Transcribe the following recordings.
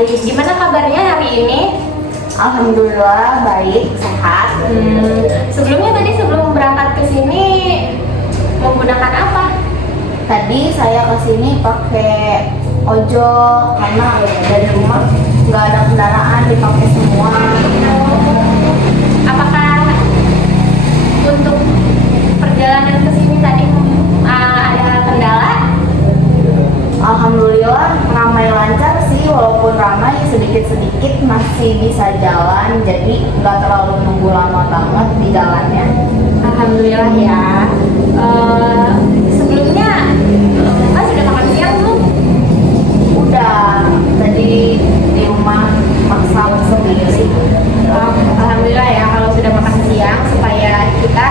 baik. Gimana kabarnya hari ini? Alhamdulillah baik, sehat. Sebelumnya tadi sebelum berangkat ke sini menggunakan apa? Tadi saya kesini pakai ojol karena dari rumah nggak ada kendaraan, dipakai semua. Apakah untuk perjalanan ke sini tadi ada kendala? Alhamdulillah ramai lancar sih, walaupun ramai sedikit-sedikit masih bisa jalan, jadi nggak terlalu nunggu lama banget di jalannya. Alhamdulillah ya. Sebelumnya Kak sudah makan siang belum? Udah, tadi di rumah masak sendiri. Alhamdulillah ya kalau sudah makan siang, supaya kita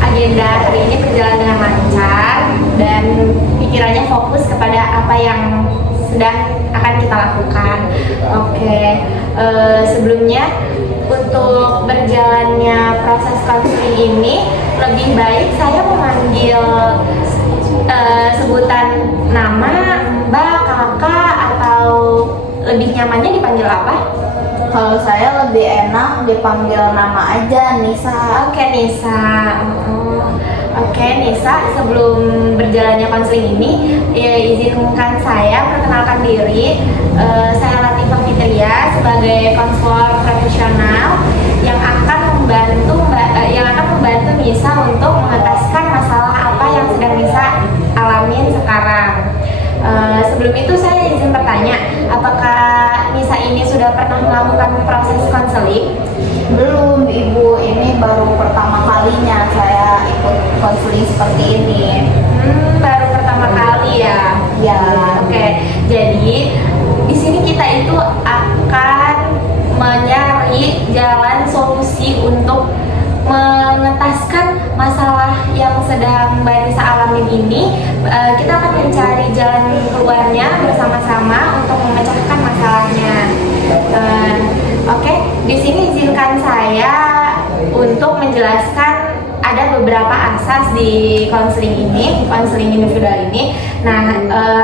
agenda hari ini berjalan dengan lancar dan pikirannya fokus kepada apa yang sedang akan kita lakukan. Oke, sebelumnya untuk berjalannya proses konseling ini lebih baik saya memanggil sebutan nama, Mbak, Kakak, atau lebih nyamannya dipanggil apa? Kalau saya lebih enak dipanggil nama aja, Nisa. Oke, Nisa. Oke, Nisa, sebelum berjalannya konseling ini, izinkan saya perkenalkan diri. Saya Latifah Fitria sebagai konselor profesional yang akan membantu Nisa untuk mengentaskan masalah apa yang sedang Nisa alamin sekarang. Sebelum itu saya izin bertanya, apakah Nisa ini sudah pernah melakukan proses konseling? Belum, Ibu, ini baru pertama kalinya saya ikut konseling seperti ini. Baru pertama kali ya. Ya. Oke, jadi di sini kita itu akan mencari jalan solusi untuk mengentaskan masalah yang sedang Mbak Nisa alamin ini. Kita akan mencari jalan keluarnya bersama-sama untuk memecahkan masalahnya. Oke, di sini izinkan saya untuk menjelaskan ada beberapa asas di konseling ini, konseling individual ini. Nah,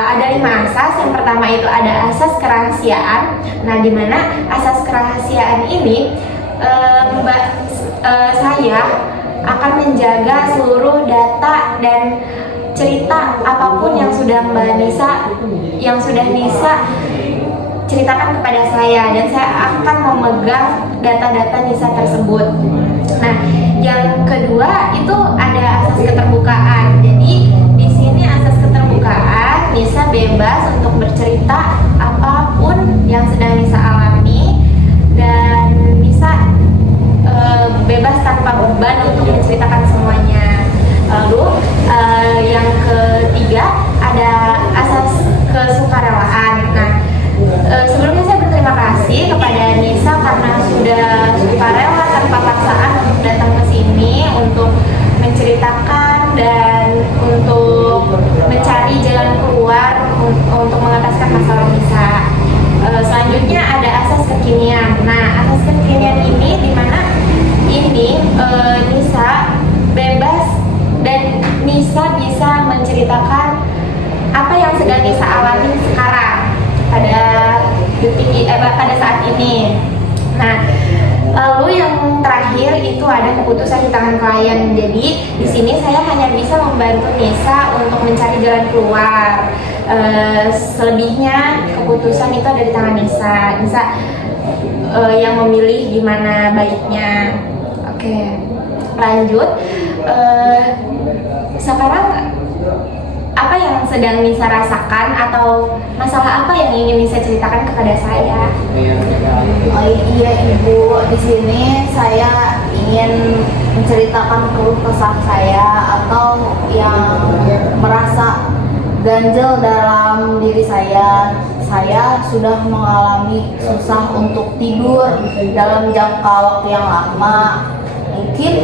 ada 5 asas. Yang pertama itu ada asas kerahasiaan. Nah, di mana asas kerahasiaan ini saya akan menjaga seluruh data dan cerita apapun yang sudah Nisa ceritakan kepada saya, dan saya akan memegang data-data Nisa tersebut. Nah, yang kedua itu ada asas keterbukaan. Jadi di sini asas keterbukaan, Nisa bebas untuk bercerita apapun yang sedang Nisa alami, dan Nisa bebas tanpa beban untuk menceritakan semuanya. Lalu yang ketiga ada asas kesukarelaan. Nah, sebelumnya saya berterima kasih kepada Nisa karena sudah sukarela tanpa paksaan untuk datang ke sini untuk menceritakan dan untuk mencari jalan keluar untuk mengataskan masalah Nisa. Selanjutnya ada asas kekinian. Nah, asas kekinian ini dimana Nisa bebas dan Nisa bisa menceritakan apa yang sedang Nisa alami sekarang pada saat ini. Nah, lalu yang terakhir itu ada keputusan di tangan klien. Jadi di sini saya hanya bisa membantu Nisa untuk mencari jalan keluar. Selebihnya keputusan itu ada di tangan Nisa. Nisa yang memilih gimana baiknya. Oke, lanjut. Sekarang apa yang sedang Nisa rasakan atau masalah apa yang ingin Nisa ceritakan kepada saya? Oh iya, Ibu, di sini saya ingin menceritakan keluh kesah saya atau yang merasa ganjel dalam diri saya. Saya sudah mengalami susah untuk tidur dalam jangka waktu yang lama, mungkin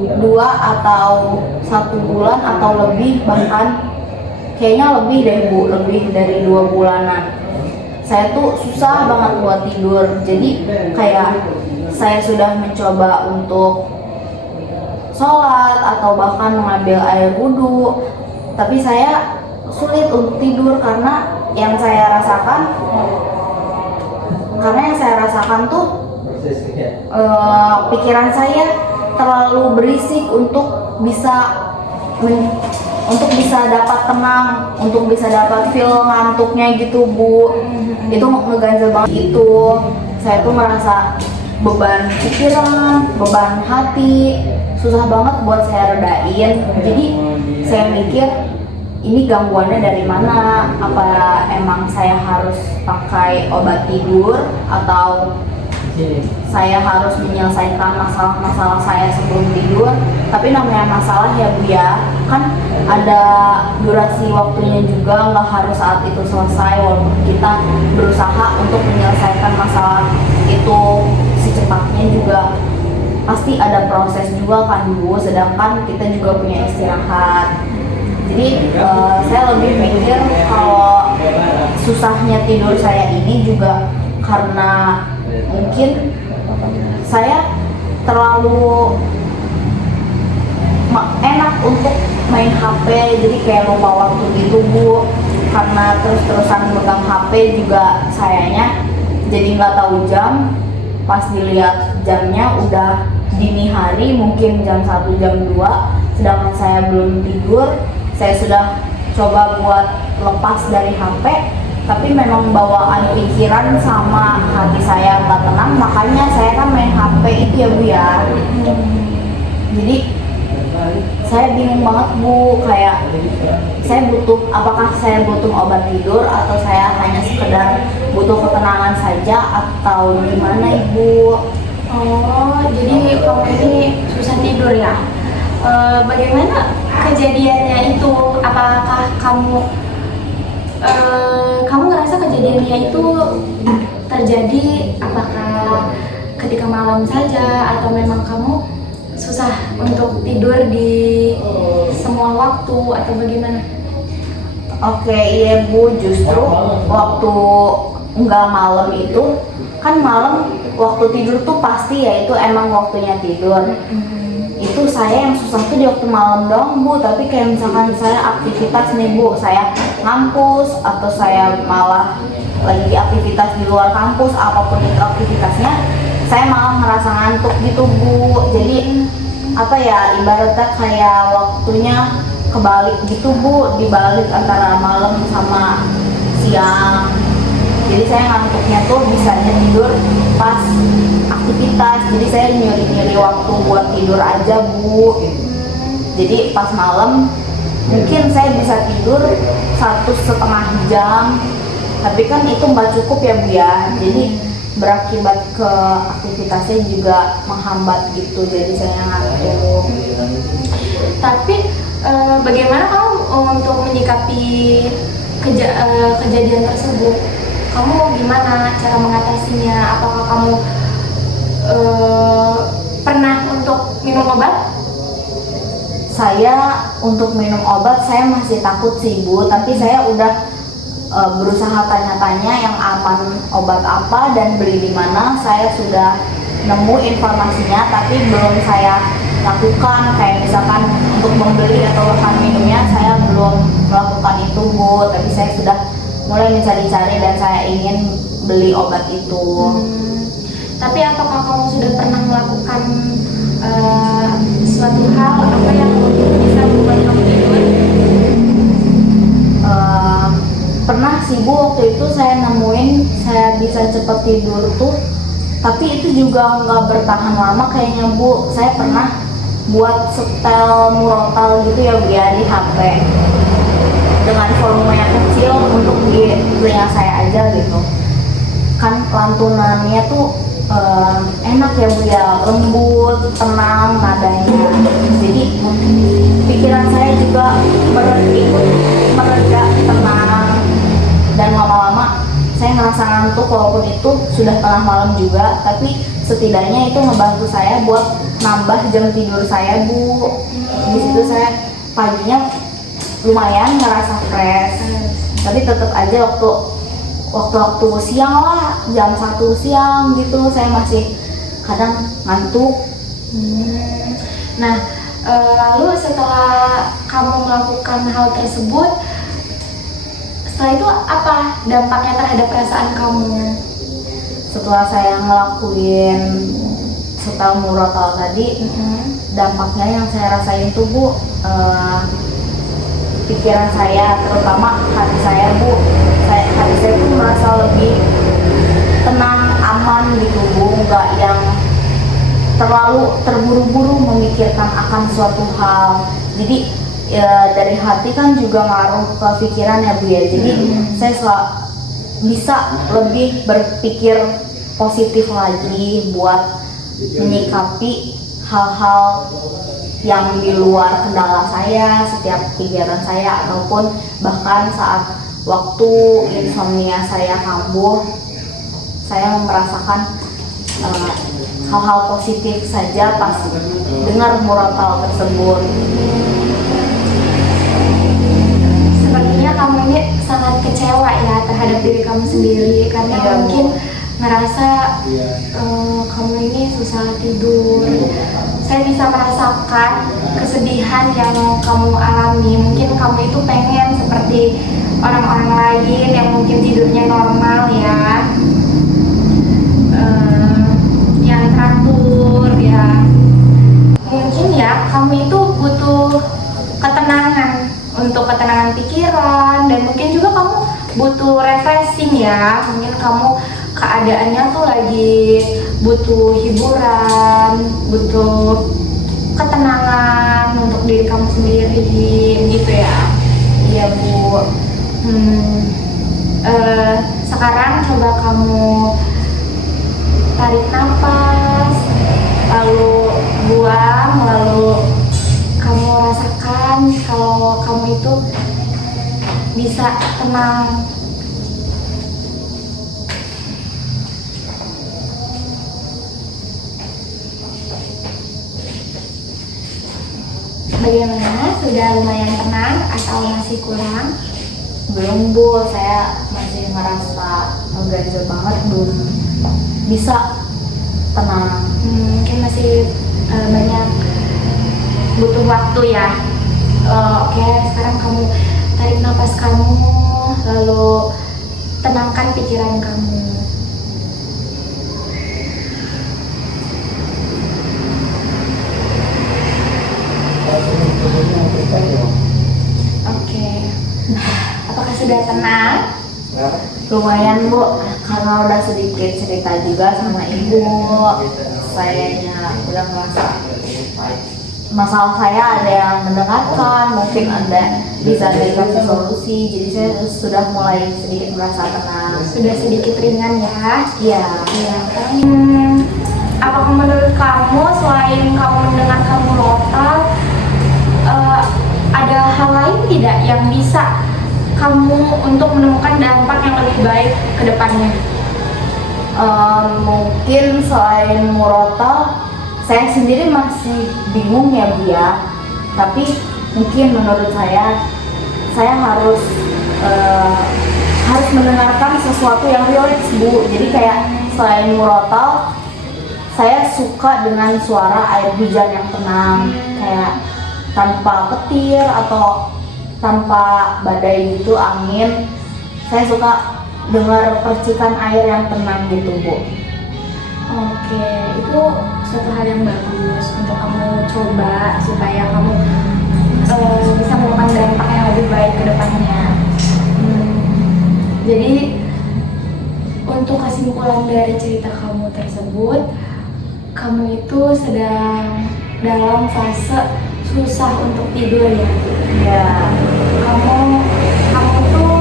2 atau 1 bulan atau lebih, bahkan kayaknya lebih deh, Bu, lebih dari 2 bulanan. Saya tuh susah banget buat tidur. Jadi kayak saya sudah mencoba untuk sholat atau bahkan mengambil air wudhu, tapi saya sulit untuk tidur karena yang saya rasakan Karena yang saya rasakan tuh pikiran saya terlalu berisik untuk bisa dapat tenang, untuk bisa dapat feel ngantuknya gitu Bu. Itu ngeganjel banget itu. Saya tuh merasa beban pikiran, beban hati, susah banget buat saya redain. Jadi saya mikir ini gangguannya dari mana? Apa emang saya harus pakai obat tidur atau saya harus menyelesaikan masalah-masalah saya sebelum tidur? Tapi namanya masalah ya Bu ya, kan ada durasi waktunya juga, nggak harus saat itu selesai. Walaupun kita berusaha untuk menyelesaikan masalah itu secepatnya, juga pasti ada proses juga kan Bu, sedangkan kita juga punya istirahat. Jadi saya lebih mikir kalau susahnya tidur saya ini juga karena mungkin saya terlalu enak untuk main HP, jadi kayak lupa waktu gitu Bu. Karena terus-terusan megang HP juga sayanya jadi nggak tahu jam. Pas dilihat jamnya udah dini hari, mungkin jam 1, jam 2, sedangkan saya belum tidur. Saya sudah coba buat lepas dari HP, tapi memang bawaan pikiran sama hati saya nggak tenang, makanya saya kan main HP itu ya Bu ya. Jadi saya bingung banget Bu, kayak apakah saya butuh obat tidur atau saya hanya sekedar butuh ketenangan saja atau gimana Ibu? Oh, jadi kamu ini susah tidur ya? Bagaimana kejadiannya itu? Apakah kamu ngerasa kejadiannya itu terjadi apakah ketika malam saja atau memang kamu susah untuk tidur di semua waktu atau bagaimana? Oke, iya Bu, justru waktu nggak malam itu, kan malam waktu tidur tuh pasti ya itu emang waktunya tidur. Itu saya yang susah tuh di waktu malam dong Bu, tapi kayak misalkan saya aktivitas nih Bu, saya ngampus atau saya malah lagi aktivitas di luar kampus, apapun itu aktivitasnya, saya malah ngerasa ngantuk gitu Bu. Jadi apa ya, ibaratnya kayak waktunya kebalik gitu Bu, dibalik antara malam sama siang. Jadi saya ngantuknya tuh bisanya tidur pas aktivitas, jadi saya nyuri-nyuri waktu buat tidur aja Bu. Jadi pas malam mungkin saya bisa tidur 1,5 jam, tapi kan itu nggak cukup ya Bu ya. Jadi berakibat ke aktivitasnya juga menghambat gitu, jadi saya ngantuk. Tapi bagaimana kamu untuk menyikapi kejadian tersebut? Kamu gimana cara mengatasinya? Apakah kamu pernah untuk minum obat? Saya untuk minum obat saya masih takut sih Bu, tapi saya udah berusaha tanya-tanya yang aman obat apa dan beli di mana. Saya sudah nemu informasinya, tapi belum saya lakukan. Kayak misalkan untuk membeli atau bahkan minumnya saya belum melakukan itu Bu, tapi saya sudah mulai mencari-cari dan saya ingin beli obat itu. Tapi apakah kamu sudah pernah melakukan suatu hal apa yang bisa membuat kamu tidur? Pernah sih Bu, waktu itu saya nemuin saya bisa cepet tidur tuh, tapi itu juga nggak bertahan lama kayaknya Bu. Saya pernah buat setel murotal gitu ya Bu ya di HP dengan volume yang kecil untuk di telinga saya aja gitu. Kan lantunannya tuh enak ya Bu ya, lembut, tenang nadanya. Jadi pikiran saya juga ikut mereda, tenang. Dan lama-lama saya ngerasa ngantuk walaupun itu sudah tengah malam juga, tapi setidaknya itu ngebantu saya buat nambah jam tidur saya Bu. Di situ saya paginya lumayan ngerasa fresh, tapi tetap aja waktu siang lah, jam 1 siang gitu saya masih kadang ngantuk. Nah, lalu setelah kamu melakukan hal tersebut, setelah itu apa dampaknya terhadap perasaan kamu? setelah saya ngelakuin setel murotal tadi, dampaknya yang saya rasain tuh Bu, pikiran saya, terutama hati saya Bu, hati saya tuh merasa lebih tenang, aman gitu Bu, nggak yang terlalu terburu-buru memikirkan akan suatu hal. Jadi dari hati kan juga ngaruh ke pikiran ya Bu ya. Jadi saya bisa lebih berpikir positif lagi buat menyikapi hal-hal yang di luar kendala saya, setiap kegiatan saya, ataupun bahkan saat waktu insomnia saya kambuh, saya merasakan hal-hal positif saja pas dengar murotal tersebut. Sepertinya kamu ini sangat kecewa ya terhadap diri kamu sendiri karena mungkin ngerasa kamu ini susah tidur. Saya bisa merasakan kesedihan yang kamu alami. Mungkin kamu itu pengen seperti orang-orang lain yang mungkin tidurnya normal ya, yang teratur ya. Mungkin ya kamu itu butuh ketenangan, untuk ketenangan pikiran, dan mungkin juga kamu butuh refreshing ya. Mungkin kamu keadaannya tuh lagi butuh hiburan, butuh ketenangan untuk diri kamu sendiri gitu ya. Iya Bu. Sekarang coba kamu tarik nafas, lalu buang, lalu kamu rasakan kalau kamu itu bisa tenang. Bagaimana? Sudah lumayan tenang atau masih kurang? Belum Bu, saya masih ngerasa ngeganjel banget, belum bisa tenang. Mungkin masih banyak butuh waktu ya. Oke, sekarang kamu tarik nafas kamu, lalu tenangkan pikiran kamu. Oke, apakah sudah tenang? Lumayan Bu, karena udah sedikit cerita juga sama Ibu, sayanya udah merasa masalah saya ada yang mendengarkan, mungkin ada bisa dikasih solusi, jadi saya sudah mulai sedikit merasa tenang. Sudah sedikit ringan ya? Iya. Iya. Apakah menurut kamu selain kamu mendengarkan murotal, ada hal lain tidak yang bisa kamu untuk menemukan dampak yang lebih baik ke depannya? Mungkin selain murotal, saya sendiri masih bingung ya Bu ya. Tapi mungkin menurut saya harus mendengarkan sesuatu yang rileks Bu. Jadi kayak selain murotal, saya suka dengan suara air hujan yang tenang, kayak tanpa petir atau tanpa badai gitu, angin. Saya suka dengar percikan air yang tenang gitu Bu. Oke, itu suatu hal yang bagus untuk kamu coba supaya kamu bisa menemukan dampak yang lebih baik ke depannya. Jadi untuk kesimpulan dari cerita kamu tersebut, kamu itu sedang dalam fase susah untuk tidur ya. Ya. Kamu tuh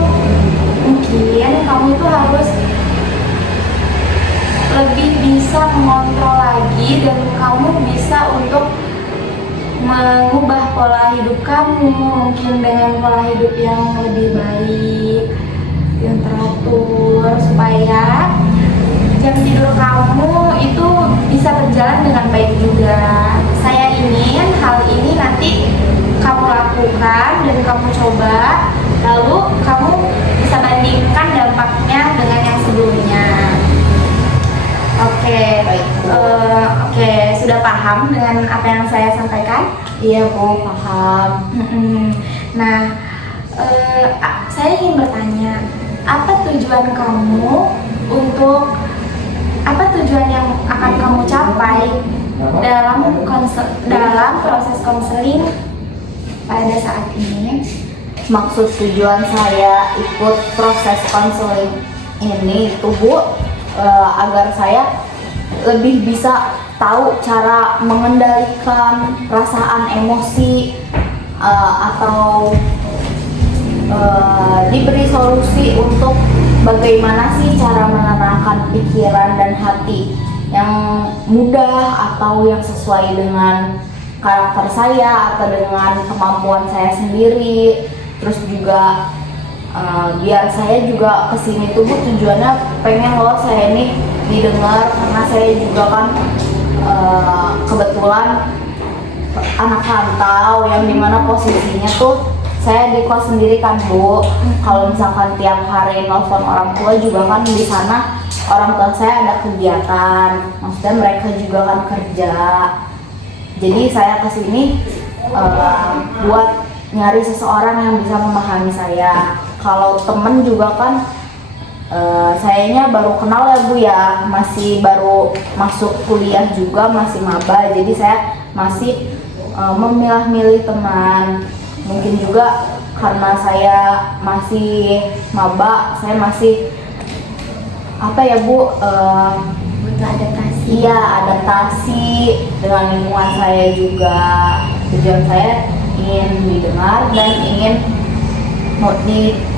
mungkin kamu itu harus lebih bisa mengontrol lagi, dan kamu bisa untuk mengubah pola hidup kamu, mungkin dengan pola hidup yang lebih baik, yang teratur, supaya jam tidur kamu itu bisa berjalan dengan baik juga. Saya ingin hal ini nanti kamu lakukan dan kamu coba, lalu kamu bisa bandingkan dampaknya dengan yang sebelumnya. Oke, Baik, Bu. Oke, sudah paham dengan apa yang saya sampaikan? Iya Bu, paham. Nah, saya ingin bertanya, apa tujuan kamu untuk apa tujuan yang akan kamu capai dalam proses konseling pada saat ini? Maksud tujuan saya ikut proses konseling ini itu Bu, agar saya lebih bisa tahu cara mengendalikan perasaan emosi, atau diberi solusi untuk bagaimana sih cara menenangkan pikiran dan hati yang mudah atau yang sesuai dengan karakter saya atau dengan kemampuan saya sendiri. Terus juga biar saya juga kesini tuh Bu, tujuannya pengen loh saya ini didengar, karena saya juga kan kebetulan anak rantau yang dimana posisinya tuh saya di kos sendiri kan Bu. Kalau misalkan tiap hari nelfon orang tua juga kan di sana orang tua saya ada kegiatan, maksudnya mereka juga kan kerja. Jadi saya kesini buat nyari seseorang yang bisa memahami saya. Kalau temen juga kan sayanya baru kenal ya Bu ya, masih baru masuk kuliah juga, masih maba. Jadi saya masih memilah-milih teman. Mungkin juga karena saya masih maba, saya masih apa ya Bu, Butuh adaptasi. iya adaptasi dengan lingkungan saya juga. Tujuan saya ingin didengar dan ingin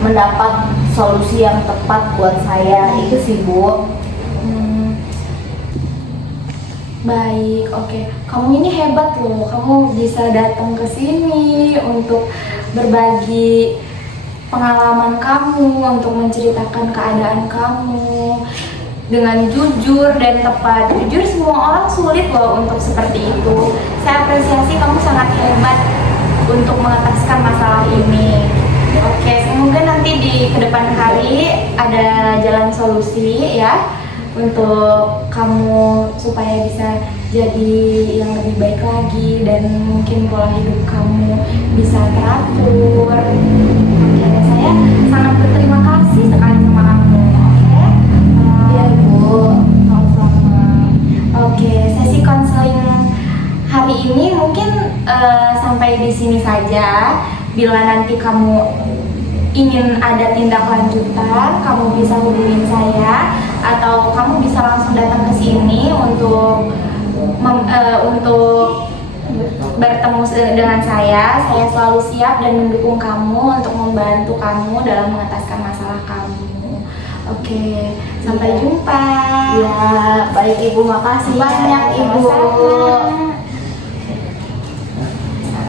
mendapat solusi yang tepat buat saya, itu sih Bu. Baik, oke. Kamu ini hebat loh. Kamu bisa datang ke sini untuk berbagi pengalaman kamu, untuk menceritakan keadaan kamu dengan jujur dan tepat. Jujur semua orang sulit loh untuk seperti itu. Saya apresiasi kamu sangat hebat untuk mengataskan masalah ini. Oke, semoga nanti di kedepan hari ada jalan solusi ya untuk kamu supaya bisa jadi yang lebih baik lagi dan mungkin pola hidup kamu bisa teratur. Oke, saya sangat berterima kasih sekali sama kamu. Oke, Iya Bu, sama-sama. Oke, sesi konseling hari ini mungkin sampai di sini saja. Bila nanti kamu ingin ada tindak lanjutan, kamu bisa hubungin saya atau kamu bisa langsung datang ke sini untuk bertemu dengan saya. Saya selalu siap dan mendukung kamu untuk membantu kamu dalam mengataskan masalah kamu. Oke, sampai jumpa. Ya, baik Ibu, makasih banyak Ibu. Sama-sama.